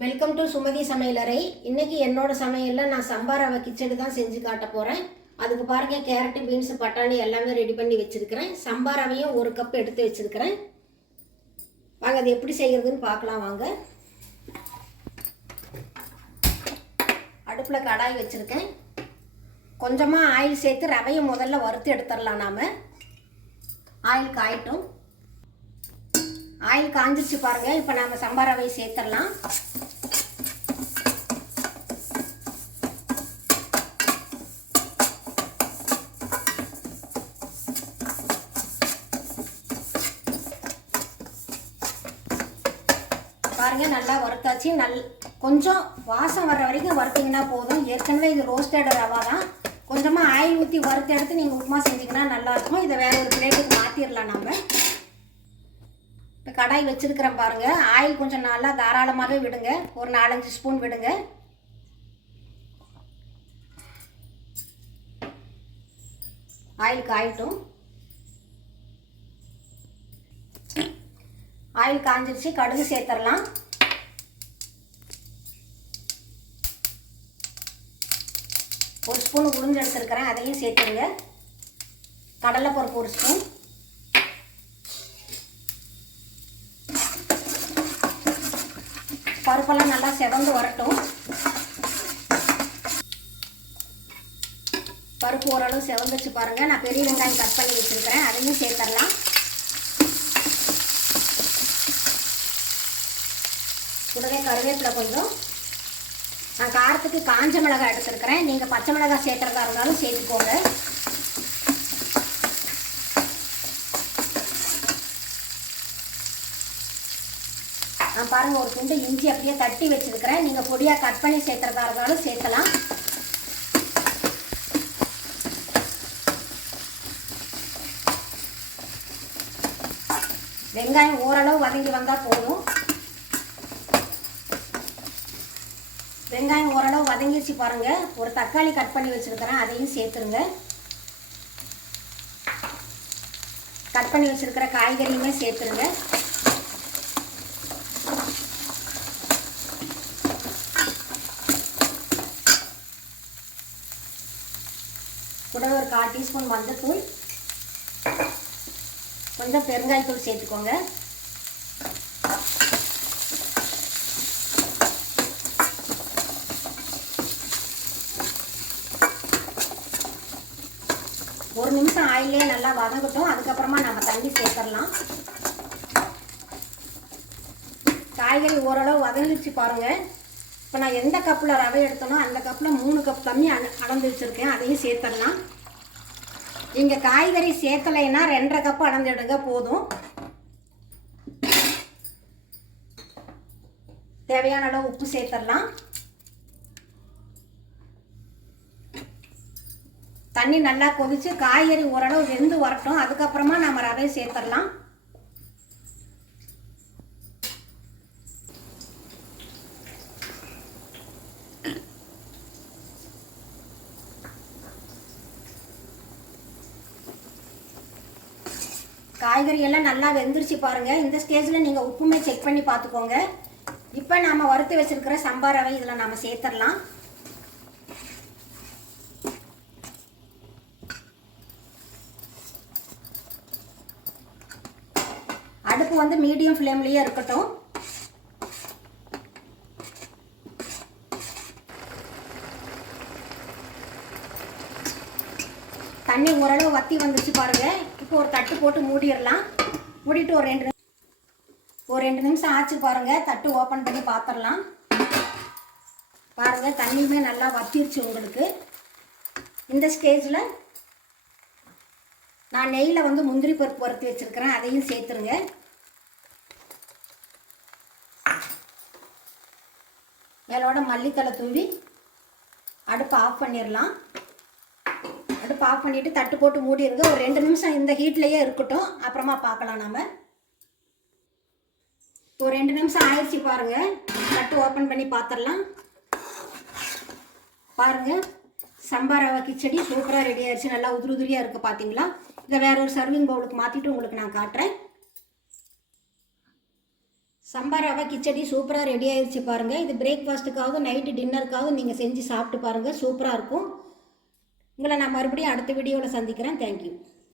Welcome to Sumathi சமையலறை இன்னைக்கு என்னோட சமையலில் நான் சம்பார் ரவை கிச்சடி தான் செஞ்சு காட்ட போகிறேன் அதுக்கு பாருங்க கேரட்டு பீன்ஸு பட்டாணி எல்லாமே ரெடி பண்ணி வச்சுருக்கிறேன். சம்பார் ரவையும் ஒரு கப் எடுத்து வச்சுருக்கிறேன். வாங்க அது எப்படி செய்கிறதுன்னு பார்க்கலாம் வாங்க. அடுப்பில் கடாய் வச்சுருக்கேன். கொஞ்சமாக ஆயில் சேர்த்து ரவையை முதல்ல வறுத்து எடுத்துடலாம் நாம். ஆயில் காயட்டும். ஆயில் காஞ்சிச்சு பாருங்கள் இப்போ நாம் சம்பார் ரவையை சேர்த்துடலாம். பாருங்க நல்லா வறுத்தாச்சு. நல் கொஞ்சம் வாசம் வர்ற வரைக்கும் வறுத்தீங்கன்னா போதும். ஏற்கனவே இது ரோஸ்டட் ரவா தான். கொஞ்சமாக ஆயில் ஊற்றி வறுத்து எடுத்து நீங்கள் உப்புமா செஞ்சீங்கன்னா நல்லாயிருக்கும் இதை வேறு ஒரு பிளேட்டுக்கு மாற்றிடலாம் நம்ம இப்போ கடாய் வச்சுருக்கிறேன் பாருங்கள் ஆயில் கொஞ்சம் நல்லா தாராளமாகவே விடுங்க. ஒரு நாலஞ்சு ஸ்பூன் விடுங்க. ஆயில் காயட்டும் ஆயில் காஞ்சிருச்சு கடுகு சேர்த்துடலாம் ஒரு ஸ்பூன் உளுந்து எடுத்துருக்கிறேன் அதையும் சேர்த்துருங்க. கடலைப்பருப்பு ஒரு ஸ்பூன். பருப்பெல்லாம் நல்லா செவந்து வரட்டும். பருப்பு ஓரளவு செவந்துச்சு பாருங்கள் நான் பெரிய வெங்காயம் கட் பண்ணி வச்சுருக்கிறேன் அதையும் சேர்த்துடலாம் கூடவே கருவேப்பிலை கொஞ்சம். நான் காரத்துக்கு காஞ்ச மிளகாய் எடுத்துருக்கிறேன். நீங்கள் பச்சை மிளகாய் சேர்த்துறதா இருந்தாலும் சேர்த்துக்கோங்க. நான் பாருங்கள் ஒரு துண்டு இஞ்சி அப்படியே தட்டி வச்சுருக்கிறேன். நீங்கள் பொடியாக கட் பண்ணி சேர்த்துறதா இருந்தாலும் சேர்த்தலாம் வெங்காயம் ஓரளவு வதங்கி வந்தால் போதும். வெங்காயம் ஓரளவு வதங்கிடுச்சு பாருங்க. ஒரு தக்காளி கட் பண்ணி வச்சுருக்கிறேன். அதையும் சேர்த்துருங்க. கட் பண்ணி வச்சுருக்கிற காய்கறியுமே சேர்த்துருங்க. கூட ஒரு கால் டீஸ்பூன் மஞ்சத்தூள். கொஞ்சம் பெருங்காயத்தூள் சேர்த்துக்கோங்க. ஒரு நிமிஷம் ஆயிலே நல்லா வதங்கட்டும். அதுக்கப்புறமா நம்ம தண்ணி சேர்த்துடலாம். காய்கறி ஓரளவு வதங்கிடுச்சு பாருங்கள் இப்போ நான் எந்த கப்பில் ரவை எடுத்தனோ அந்த கப்பில் மூணு கப் தண்ணி அட அளந்து வச்சுருக்கேன். அதையும் சேர்த்துடலாம். நீங்கள் காய்கறி சேர்க்கலைன்னா ரெண்டரை கப் அளந்துடுங்க போதும். தேவையான அளவு உப்பு சேர்த்துடலாம். தண்ணி நல்லா கொதிச்சு காய்கறி ஓரளவு வெந்து வரட்டும். அதுக்கப்புறமா நம்ம ரவை சேர்த்துடலாம். காய்கறி எல்லாம் நல்லா வெந்துருச்சு பாருங்க. இந்த ஸ்டேஜில் நீங்கள் உப்புமே செக் பண்ணி பார்த்துக்கோங்க. இப்போ நாம் வறுத்து வச்சிருக்கிற சம்பார் ரவை இதில் நாம் சேர்த்துடலாம். அடுப்பு வந்து மீடியம் ஃப்ளேம்லேயே இருக்கட்டும். தண்ணி ஓரளவு வத்தி வந்துச்சு பாருங்க. இப்போ ஒரு தட்டு போட்டு மூடிடலாம். மூடிட்டு ஒரு ரெண்டு ஒரு ரெண்டு நிமிஷம் ஆச்சு பாருங்க. தட்டு ஓப்பன் பண்ணி பார்த்துடலாம் பாருங்க தண்ணியுமே நல்லா வத்திருச்சு உங்களுக்கு. இந்த ஸ்டேஜில் நான் நெய்யில் வந்து முந்திரி பருப்பு வறுத்து வச்சுருக்கிறேன். அதையும் சேர்த்துருங்க. மேலோட மல்லித்தலை தூவி அடுப்பை ஆஃப் பண்ணிடலாம். அடுப்பு ஆஃப் பண்ணிவிட்டு தட்டு போட்டு மூடிடுங்க ஒரு ரெண்டு நிமிஷம் இந்த ஹீட்லேயே இருக்கட்டும். அப்புறமா பார்க்கலாம் நாம். ஒரு ரெண்டு நிமிஷம் ஆயிடுச்சு பாருங்கள் தட்டு ஓப்பன் பண்ணி பார்த்துடலாம். பாருங்கள் சம்பா ரவா கிச்சடி சூப்பராக ரெடி ஆயிடுச்சு நல்லா உதிரி உதிரியாக இருக்குது பார்த்தீங்களா இதை வேற ஒரு சர்விங் பவுலுக்கு மாற்றிட்டு உங்களுக்கு நான் காட்டுறேன். சம்பா ரவா கிச்சடி சூப்பராக ரெடி ஆயிடுச்சு பாருங்கள் இது பிரேக்ஃபாஸ்ட்டுக்காகவும் நைட்டு டின்னருக்காகவும் நீங்கள் செஞ்சு சாப்பிட்டு பாருங்கள் சூப்பராக இருக்கும். உங்களை நான் மறுபடியும் அடுத்த வீடியோவில் சந்திக்கிறேன். தேங்க்யூ